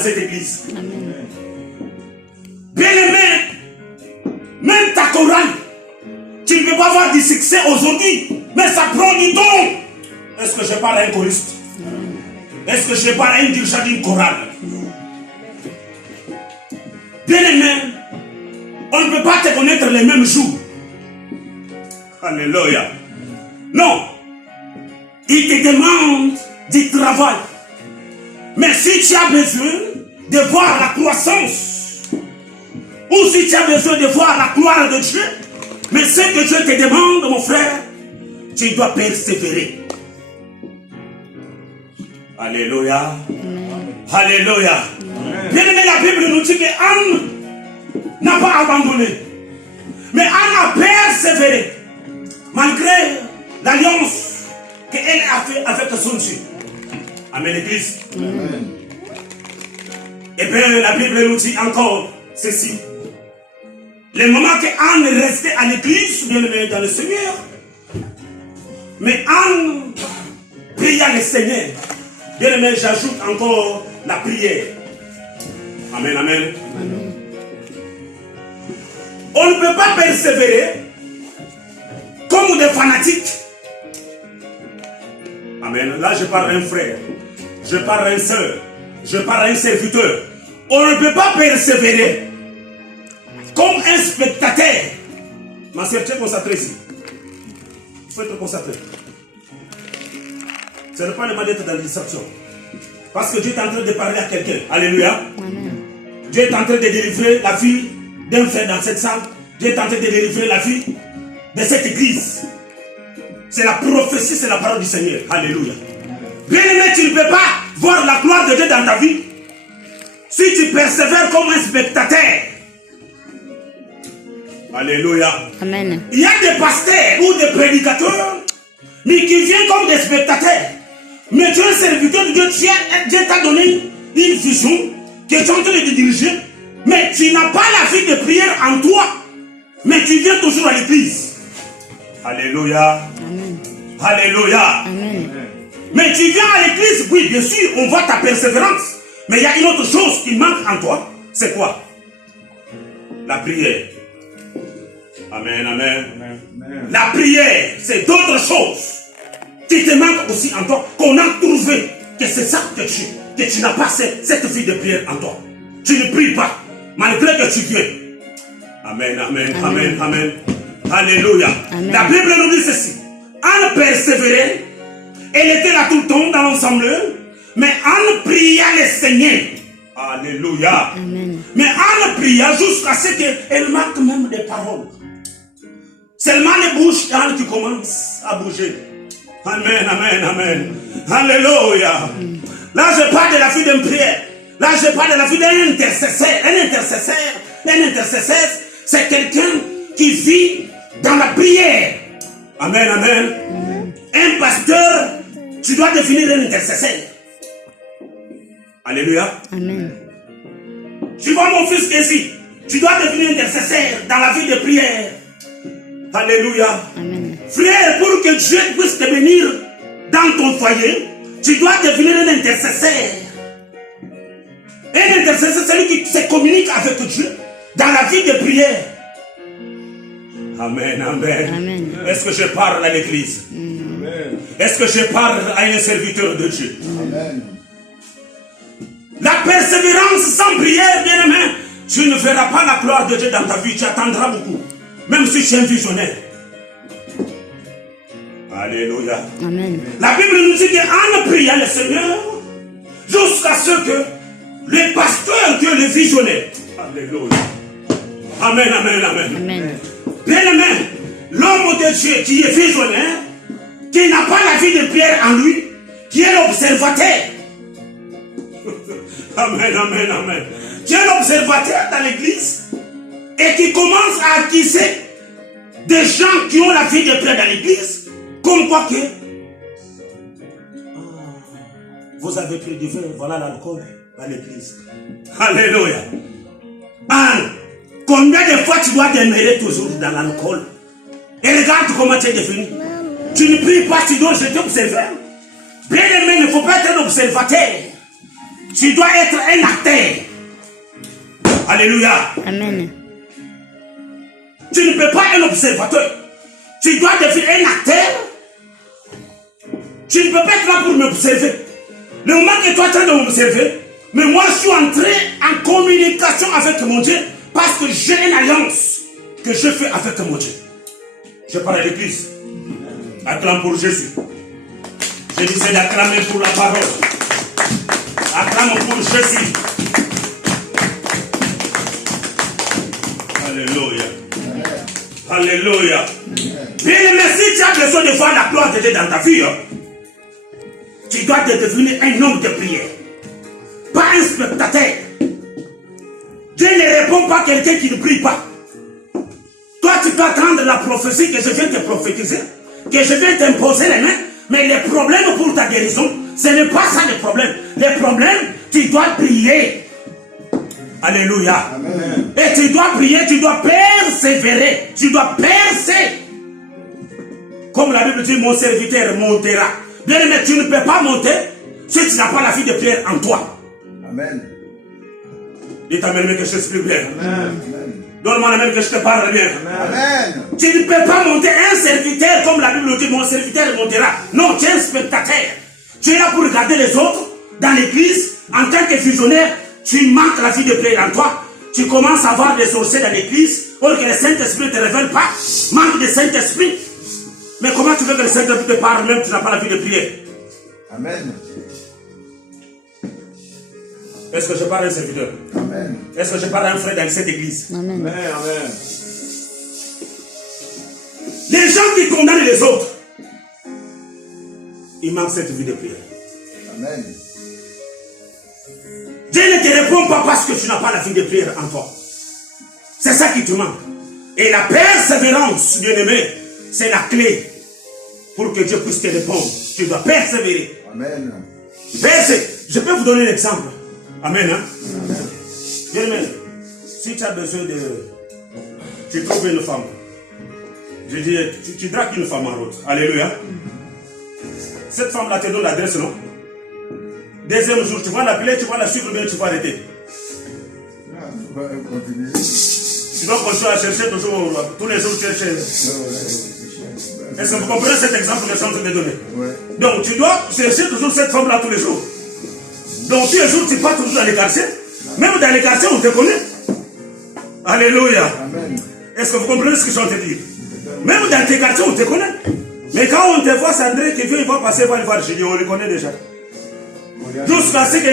cette église. Amen. Bien-aimé, même ta chorale, tu ne peux pas avoir du succès aujourd'hui, mais ça prend du temps. Est-ce que je parle à un choriste? Est-ce que je parle à un dirigeant d'une chorale? Bien-aimé, on ne peut pas te connaître les mêmes jours. Alléluia. Non. Il te demande du travail. Mais si tu as besoin de voir la croissance, ou si tu as besoin de voir la gloire de Dieu, mais ce que Dieu te demande, mon frère, tu dois persévérer. Alléluia. Alléluia. Bien aimé, la Bible nous dit que Anne n'a pas abandonné. Mais Anne a persévéré. Malgré l'alliance qu'elle a fait avec son Dieu. Amen, l'église. Et bien, la Bible nous dit encore ceci. Le moment que Anne restait à l'église, bien aimé dans le Seigneur, mais Anne pria le Seigneur. Bien aimé, j'ajoute encore la prière. Amen, amen. Amen. On ne peut pas persévérer comme des fanatiques. Amen. Là, je parle à un frère. Je parle à une soeur. Je parle à un serviteur. On ne peut pas persévérer comme un spectateur. Ma soeur, tu es concentré ici. Il faut être concentré. Ce n'est pas le mal d'être dans la distraction. Parce que Dieu est en train de parler à quelqu'un. Alléluia. Amen. Dieu est en train de délivrer la vie d'un frère dans cette salle. Dieu est en train de délivrer la vie de cette église. C'est la prophétie, c'est la parole du Seigneur. Alléluia. Bien-aimé, tu ne peux pas voir la gloire de Dieu dans ta vie si tu persévères comme un spectateur. Alléluia. Amen. Il y a des pasteurs ou des prédicateurs, mais qui viennent comme des spectateurs. Mais tu es un serviteur de Dieu, Dieu t'a donné une vision que tu es en train de diriger, mais tu n'as pas la vie de prière en toi, mais tu viens toujours à l'église. Alléluia. Amen. Alléluia. Amen. Mais tu viens à l'église, oui, bien sûr, on voit ta persévérance. Mais il y a une autre chose qui manque en toi. C'est quoi? La prière. Amen, amen. Amen. La prière, c'est d'autres choses qui te manquent aussi en toi, qu'on a trouvé que c'est ça que tu n'as pas cette vie de prière en toi. Tu ne pries pas, malgré que tu viens. Amen, amen, amen, amen. Amen. Alléluia. Amen. La Bible nous dit ceci. Anne persévérait. Elle était là tout le temps dans l'ensemble. Mais Anne pria le Seigneur. Alléluia. Amen. Mais Anne pria jusqu'à ce qu'elle manque même des paroles. Seulement les bouches d'Anne qui commencent à bouger. Amen, amen, amen. Alléluia. Là, je parle de la vie d'une prière. Là, je parle de la vie d'un intercesseur. Un intercesseur, c'est quelqu'un qui vit dans la prière. Amen, amen. Un pasteur, tu dois devenir un intercesseur. Alléluia. Amen. Tu vois mon fils ici, tu dois devenir intercesseur dans la vie de prière. Alléluia. Amen. Frère, pour que Dieu puisse te bénir dans ton foyer, tu dois devenir un intercesseur. Un intercesseur, c'est celui qui se communique avec Dieu dans la vie de prière. Amen, amen. Amen. Est-ce que je parle à l'église? Amen. Est-ce que je parle à un serviteur de Dieu? Amen. La persévérance sans prière, bien aimé, tu ne verras pas la gloire de Dieu dans ta vie, tu attendras beaucoup. Même si tu es un visionnaire. Alléluia. Amen. La Bible nous dit qu'Anne pria le Seigneur jusqu'à ce que le pasteur que le visionnaire. Alléluia. Amen, amen, amen. Amen. Bien aimé, l'homme de Dieu qui est visionnaire, qui n'a pas la vie de prière en lui, qui est l'observateur. Amen, amen, amen. Qui est l'observateur dans l'église et qui commence à acquiser des gens qui ont la vie de prière dans l'église, comme quoi que vous avez pris du vin, voilà l'alcool dans l'église. Alléluia. Anne, combien de fois tu dois demeurer toujours dans l'alcool? Et regarde comment tu es devenu. Tu ne pries pas, tu dois jeter observer. Bien aimé, il ne faut pas être un observateur. Tu dois être un acteur. Alléluia. Amen. Tu ne peux pas être un observateur. Tu dois devenir un acteur. Tu ne peux pas être là pour m'observer. Le moment que toi tu es en train de m'observer, mais moi je suis entré en communication avec mon Dieu parce que j'ai une alliance que je fais avec mon Dieu. Je parle à l'église. Acclame pour Jésus. Je disais d'acclamer pour la parole. Acclame pour Jésus. Alléluia. Alléluia. Bien aimé, si tu as besoin de voir la gloire de Dieu dans ta vie, tu dois devenir un homme de prière. Pas un spectateur. Dieu ne répond pas à quelqu'un qui ne prie pas. Toi, tu dois attendre la prophétie que je viens te prophétiser, que je viens t'imposer les mains, mais les problèmes pour ta guérison, ce n'est pas ça le problème. Les problèmes, tu dois prier. Alléluia. Amen. Et tu dois prier, tu dois persévérer, tu dois percer. Comme la Bible dit, mon serviteur montera. Bien aimé, tu ne peux pas monter si tu n'as pas la vie de Pierre en toi. Amen. Dis ta main que je t'explique bien. Donne-moi la main que je te parle bien. Amen. Tu ne peux pas monter un serviteur comme la Bible dit, mon serviteur montera. Non, tu es un spectateur. Tu es là pour regarder les autres dans l'église. En tant que visionnaire, tu manques la vie de Pierre en toi. Tu commences à voir des sorciers dans l'église. Or que le Saint-Esprit ne te révèle pas. Manque de Saint-Esprit. Mais comment tu veux que le Saint-Esprit te parle même si tu n'as pas la vie de prière? Amen. Est-ce que je parle à un serviteur? Amen. Est-ce que je parle à un frère dans cette église? Amen. Amen. Les gens qui condamnent les autres, ils manquent cette vie de prière. Amen. Dieu ne te répond pas parce que tu n'as pas la vie de prière en toi. C'est ça qui te manque. Et la persévérance, bien-aimé, c'est la clé pour que Dieu puisse te répondre. Tu dois persévérer. Amen. Je peux vous donner un exemple. Amen. Hein? Amen. Bien-aimé, si tu as besoin de... Tu trouves une femme. Je dis, tu dragues une femme en route. Alléluia. Cette femme-là te donne l'adresse, non? Deuxième jour, tu vas l'appeler, tu vas la suivre, bien tu vas arrêter. Continuez. Tu dois continuer à chercher toujours, tous les jours chercher. Est-ce que vous comprenez cet exemple que je suis en train de donner? Ouais. Donc tu dois chercher toujours cette femme-là tous les jours. Donc tous les jours, tu pars toujours dans les quartiers. Même dans les quartiers, on te connaît. Alléluia. Amen. Est-ce que vous comprenez ce que je suis en train de dire? Même dans tes quartiers, on te connaît. Mais quand on te voit, c'est André qui vient, il va passer, il va le voir. Je dis, on le connaît déjà. Jusqu'à ce que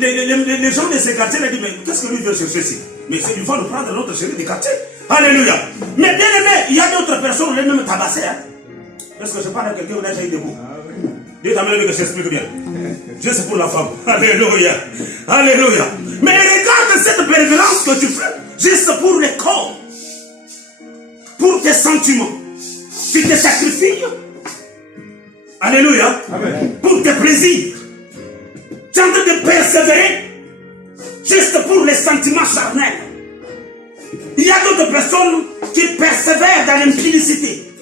les gens de ces quartiers disent, mais qu'est-ce que lui veut chercher ici? Mais il va nous prendre notre chéri des quartiers. Alléluia. Mais bien aimé, il y a d'autres personnes, les mêmes tabassés. Hein? Est-ce que je parle à quelqu'un où il a déjà eu des mots? Dieu t'a même que j'explique bien. Dieu c'est pour la femme. Alléluia. Alléluia. Mais regarde cette préférence que tu fais, juste pour le corps, pour tes sentiments. Tu te sacrifies. Alléluia. Amen. Pour tes plaisirs. Tu es en train de persévérer juste pour les sentiments charnels. Il y a d'autres personnes qui persévèrent dans l'impudicité.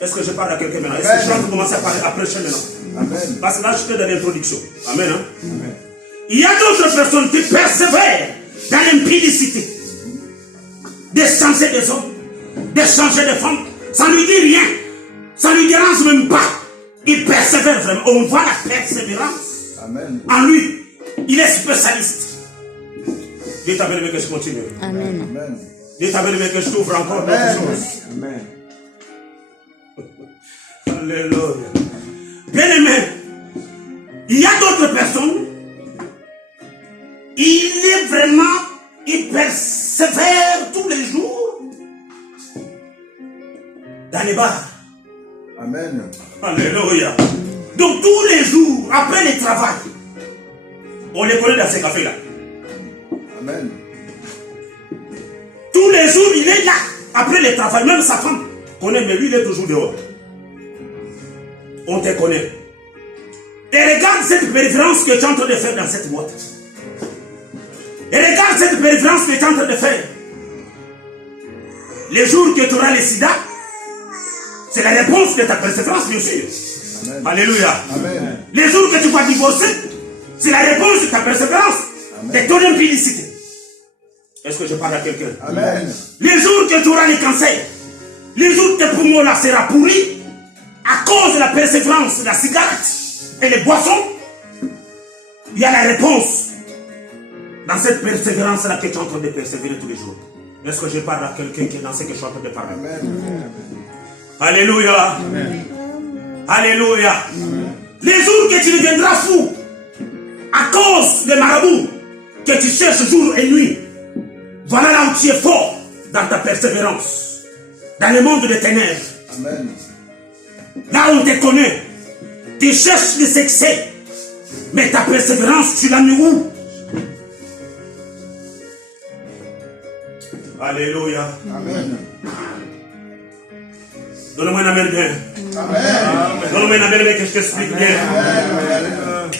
Est-ce que je parle à quelqu'un maintenant? Est-ce que je vais commencer à parler après chez maintenant? Amen. Parce que là, je fais de l'introduction. Amen. Hein? Amen. Il y a d'autres personnes qui persévèrent dans l'impudicité. De changer des hommes, de changer de femmes. Ça ne lui dit rien. Ça ne lui dérange même pas. Il persévère vraiment. On voit la persévérance. Amen. En lui. Il est spécialiste. Dieu t'a béni que je continue. Amen. Amen. Dieu t'a béni que je t'ouvre encore d'autres choses. Amen. Alléluia. Bien aimé, il y a d'autres personnes, il persévère tous les jours dans les bars. Amen. Alléluia. Donc tous les jours, après le travail, on les connaît dans ces cafés-là. Amen. Tous les jours, il est là, après le travail, même sa femme connaît, mais lui, il est toujours dehors. On te connaît. Et regarde cette préférence que tu es en train de faire dans cette boîte. Et regarde cette préférence que tu es en train de faire. Les jours que tu auras le sida, c'est la réponse de ta persévérance, bien sûr. Amen. Alléluia. Amen. Les jours que tu vas divorcer, C'est la réponse de ta persévérance, de ton impudicité. Est-ce que je parle à quelqu'un? Amen. Les jours que tu auras les cancers, les jours que tes poumons là sera pourri, à cause de la persévérance de la cigarette et les boissons, il y a la réponse dans cette persévérance-là que tu es en train de persévérer tous les jours. Est-ce que je parle à quelqu'un qui est dans ce que je suis en train de parler? Amen. Alléluia. Amen. Alléluia. Amen. Les jours que tu deviendras fou, à cause des marabouts que tu cherches jour et nuit, voilà là où tu es fort dans ta persévérance, dans le monde des ténèbres. Amen. Là où on te connaît, tu cherches des excès, mais ta persévérance, tu l'as mis où? Alléluia. Amen. Donne-moi un amen bien. Amen. Donne-moi un amen bien que je t'explique bien. Amen.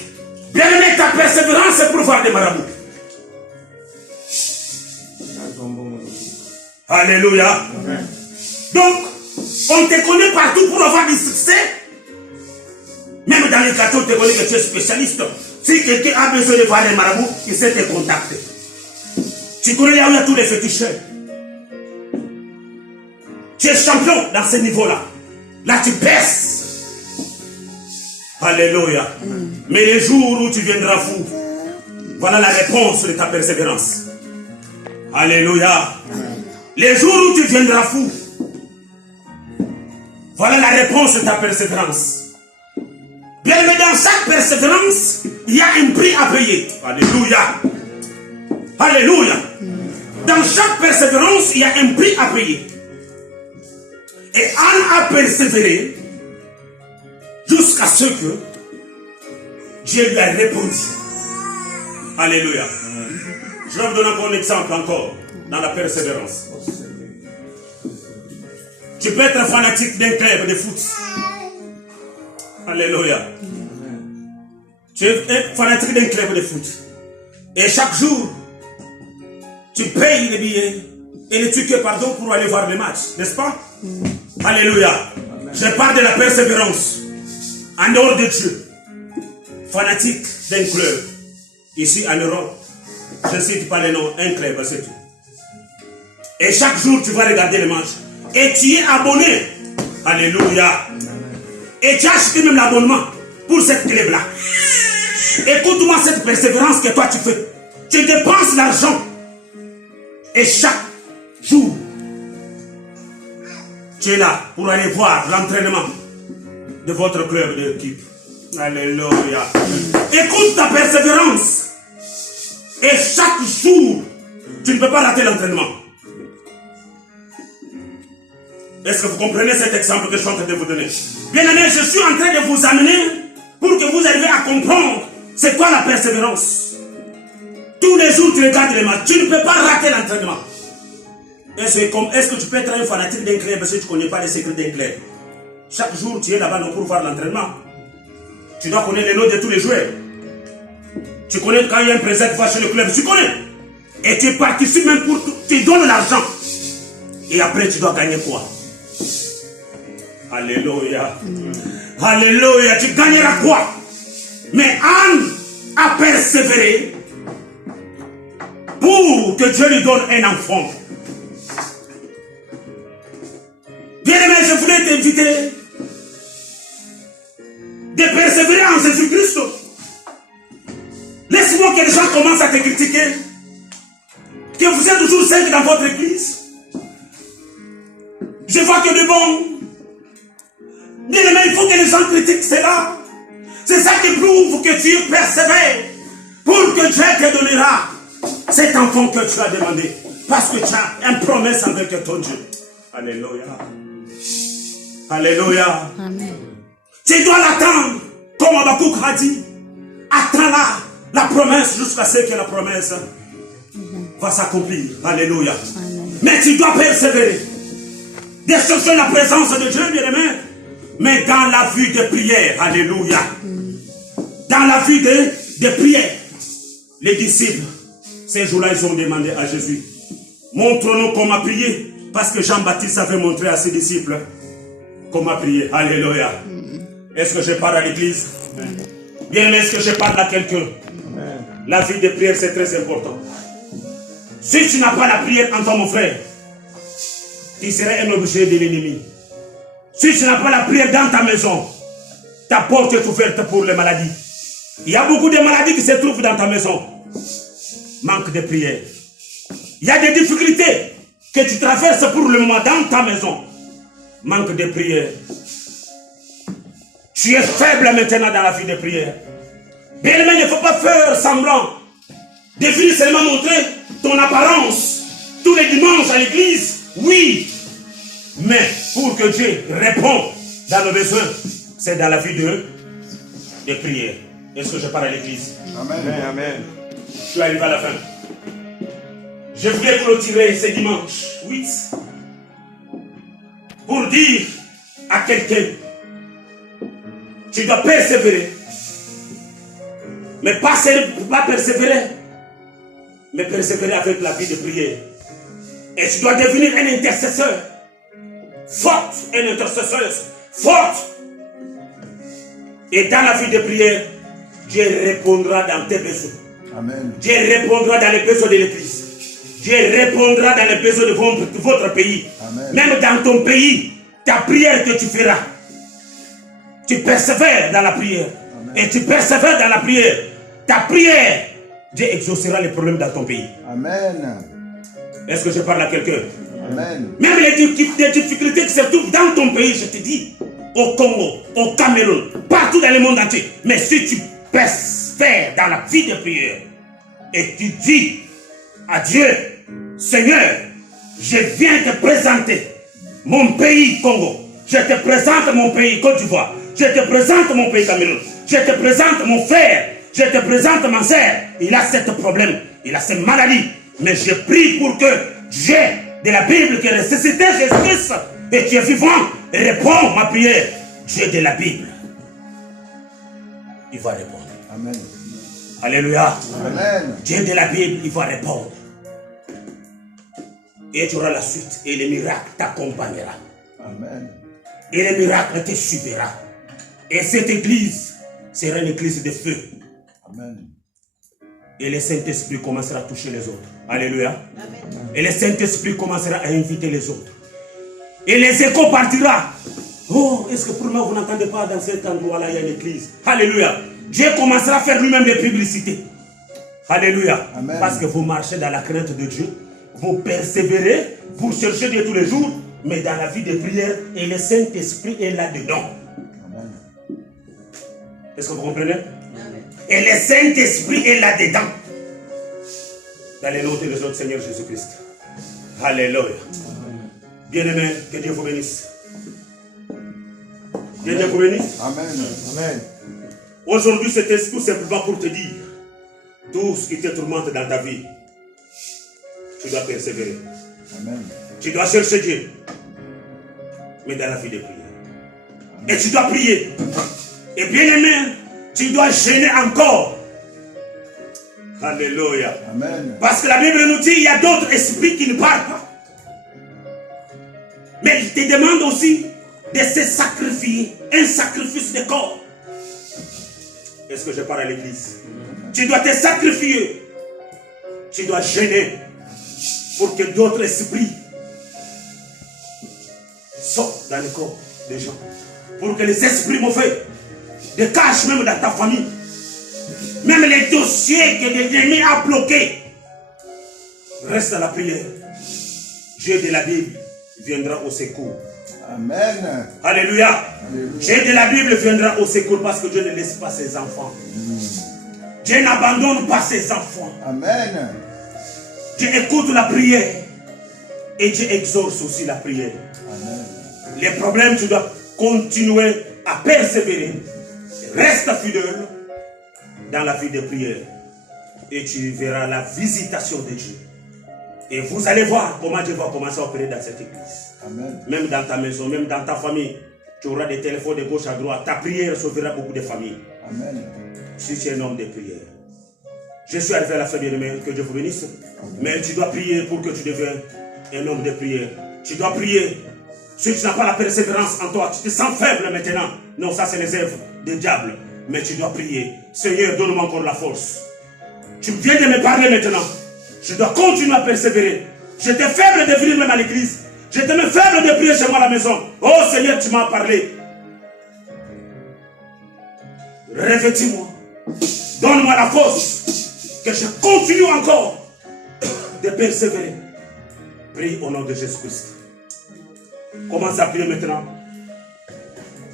Bien aimé, ta persévérance, c'est pour voir des marabouts. Alléluia. Amen. Donc, on te connaît partout pour avoir du succès. Même dans les quartiers, on te connaît que tu es spécialiste. Si quelqu'un a besoin de voir les marabouts, il sait te contacter. Tu connais là où il y a tous les féticheurs. Tu es champion dans ce niveau-là. Là, tu perces. Alléluia. Mais les jours où tu viendras fou, voilà la réponse de ta persévérance. Alléluia. Les jours où tu viendras fou, voilà la réponse de ta persévérance. Bien, mais dans chaque persévérance, il y a un prix à payer. Alléluia. Alléluia. Dans chaque persévérance, il y a un prix à payer. Et Anne a persévéré jusqu'à ce que Dieu lui a répondu. Alléluia. Je vais vous donner encore un exemple encore dans la persévérance. Tu peux être fanatique d'un club de foot. Alléluia. Tu es fanatique d'un club de foot. Et chaque jour, tu payes les billets et les tickets, pour aller voir les matchs. N'est-ce pas? Alléluia. Je parle de la persévérance en dehors de Dieu. Fanatique d'un club. Ici en Europe, je ne cite pas les noms, un club, c'est tout. Et chaque jour, tu vas regarder les matchs. Et tu es abonné. Alléluia. Et tu as acheté même l'abonnement pour cette club-là. Écoute-moi cette persévérance que toi tu fais. Tu dépenses l'argent. Et chaque jour, tu es là pour aller voir l'entraînement de votre club d'équipe. Alléluia. Écoute ta persévérance. Et chaque jour, tu ne peux pas rater l'entraînement. Est-ce que vous comprenez cet exemple que je suis en train de vous donner? Bien aimé, je suis en train de vous amener pour que vous arriviez à comprendre c'est quoi la persévérance. Tous les jours, tu regardes les matchs. Tu ne peux pas rater l'entraînement. Est-ce que tu peux être un fanatique d'un club si tu ne connais pas les secrets d'un club? Chaque jour, tu es là-bas pour voir l'entraînement. Tu dois connaître les noms de tous les joueurs. Tu connais quand il y a un président qui va chez le club. Tu connais. Et tu participes même pour... Tu donnes l'argent. Et après, tu dois gagner quoi? Alléluia. Alléluia. Tu gagneras quoi? Mais Anne a persévéré pour que Dieu lui donne un enfant. Bien-aimé, je voulais t'inviter de persévérer en Jésus-Christ. Laisse-moi que les gens commencent à te critiquer. Que vous êtes toujours 5 dans votre église. Je vois que de bon. Bien-aimé, il faut que les gens critiquent cela. C'est ça qui prouve que tu persévères pour que Dieu te donnera cet enfant que tu as demandé. Parce que tu as une promesse avec ton Dieu. Alléluia. Alléluia. Amen. Tu dois l'attendre. Comme Habakkuk a dit. Attends-la. La promesse jusqu'à ce que la promesse va s'accomplir. Alléluia. Amen. Mais tu dois persévérer. De chercher la présence de Dieu, bien-aimé. Mais dans la vie de prière. Alléluia. Dans la vie de prière. Les disciples, ces jours-là, ils ont demandé à Jésus. Montre-nous comment prier. Parce que Jean-Baptiste avait montré à ses disciples comment prier. Alléluia. Est-ce que je parle à l'église? Bien, est-ce que je parle à quelqu'un? La vie de prière, c'est très important. Si tu n'as pas la prière en toi, mon frère, tu serais un objet de l'ennemi. Si tu n'as pas la prière dans ta maison, ta porte est ouverte pour les maladies. Il y a beaucoup de maladies qui se trouvent dans ta maison. Manque de prière. Il y a des difficultés que tu traverses pour le moment dans ta maison. Manque de prière. Tu es faible maintenant dans la vie de prière. Bien aimé, il ne faut pas faire semblant de venir seulement montrer ton apparence tous les dimanches à l'église. Oui, mais pour que Dieu réponde dans nos besoins, c'est dans la vie de prière. Est-ce que je parle à l'église? Amen. Amen. Je suis arrivé à la fin. Je voulais clôturer ce dimanche 8 pour dire à quelqu'un: tu dois persévérer. Mais pas persévérer, mais persévérer avec la vie de prière. Et tu dois devenir un intercesseur forte, un intercesseur forte. Et dans la vie de prière, Dieu répondra dans tes besoins. Amen. Dieu répondra dans les besoins de l'église. Dieu répondra dans les besoins de votre pays. Amen. Même dans ton pays, ta prière que tu feras, tu persévères dans la prière. Amen. Et tu persévères dans la prière. Ta prière, Dieu exaucera les problèmes dans ton pays. Amen. Est-ce que je parle à quelqu'un? Amen. Même les difficultés qui se trouvent dans ton pays, je te dis, au Congo, au Cameroun, partout dans le monde entier. Mais si tu persévères dans la vie de prière et tu dis à Dieu: Seigneur, je viens te présenter mon pays Congo, je te présente mon pays Côte d'Ivoire, je te présente mon pays Cameroun, je te présente mon frère, je te présente ma soeur, il a ce problème, il a cette maladie, mais je prie pour que Dieu de la Bible qui ressuscité Jésus-Christ et qui est vivant répond ma prière. Dieu de la Bible, il va répondre. Amen. Alléluia. Amen. Dieu de la Bible, il va répondre. Et tu auras la suite. Et le miracle t'accompagnera. Amen. Et le miracle te suivra. Et cette église sera une église de feu. Amen. Et le Saint-Esprit commencera à toucher les autres. Alléluia. Amen. Et le Saint-Esprit commencera à inviter les autres. Et les échos partira. Oh, est-ce que pour moi vous n'entendez pas dans cet endroit-là, il y a une église? Alléluia. Dieu commencera à faire lui-même des publicités. Alléluia. Amen. Parce que vous marchez dans la crainte de Dieu. Vous persévérez, vous cherchez Dieu tous les jours, mais dans la vie de prière, et le Saint-Esprit est là-dedans. Amen. Est-ce que vous comprenez? Amen. Et le Saint-Esprit est là-dedans. Dans les noms de notre Seigneur Jésus-Christ. Alléluia. Bien-aimé, que Dieu vous bénisse. Que Dieu vous bénisse. Amen. Amen. Aujourd'hui, c'était tout simplement pour te dire, tout ce qui te tourmente dans ta vie, tu dois persévérer. Amen. Tu dois chercher Dieu, mais dans la vie de prière. Et tu dois prier. Et bien aimé, tu dois gêner encore. Alléluia. Amen. Parce que la Bible nous dit, il y a d'autres esprits qui ne parlent pas. Mais il te demande aussi de se sacrifier, un sacrifice de corps. Est-ce que je parle à l'église? Tu dois te sacrifier. Tu dois gêner pour que d'autres esprits sortent dans le corps des gens. Pour que les esprits mauvais te cachent même dans ta famille. Même les dossiers que l'ennemi a bloqués. Reste dans la prière. Dieu de la Bible viendra au secours. Amen. Alléluia. Dieu de la Bible viendra au secours parce que Dieu ne laisse pas ses enfants. Dieu n'abandonne pas ses enfants. Amen. Dieu écoute la prière et Dieu exauce aussi la prière. Amen. Les problèmes, tu dois continuer à persévérer. Reste fidèle dans la vie de prière et tu verras la visitation de Dieu. Et vous allez voir comment Dieu va commencer à opérer dans cette église. Amen. Même dans ta maison, même dans ta famille, tu auras des téléphones de gauche à droite. Ta prière sauvera beaucoup de familles. Amen. Si tu es un homme de prière. Je suis arrivé à la fin, bien-aimé, que Dieu vous bénisse. Mais tu dois prier pour que tu deviennes un homme de prière. Tu dois prier. Si tu n'as pas la persévérance en toi, tu te sens faible maintenant. Non, ça c'est les œuvres du diable. Mais tu dois prier. Seigneur, donne-moi encore la force. Tu viens de me parler maintenant. Je dois continuer à persévérer. J'étais faible de venir même à l'église. J'étais même faible de prier chez moi à la maison. Oh Seigneur, tu m'as parlé. Revêtis-moi. Donne-moi la force. Que je continue encore de persévérer. Prie au nom de Jésus-Christ. Commence à prier maintenant.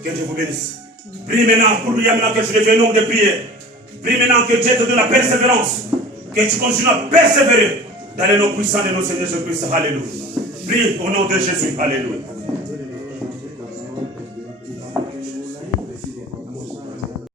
Que Dieu vous bénisse. Prie maintenant pour lui maintenant que je devienne homme de prière. Prie maintenant que Dieu te donne la persévérance. Que tu continues à persévérer dans les noms puissants de nos Seigneur Jésus-Christ. Alléluia. Prie au nom de Jésus. Alléluia.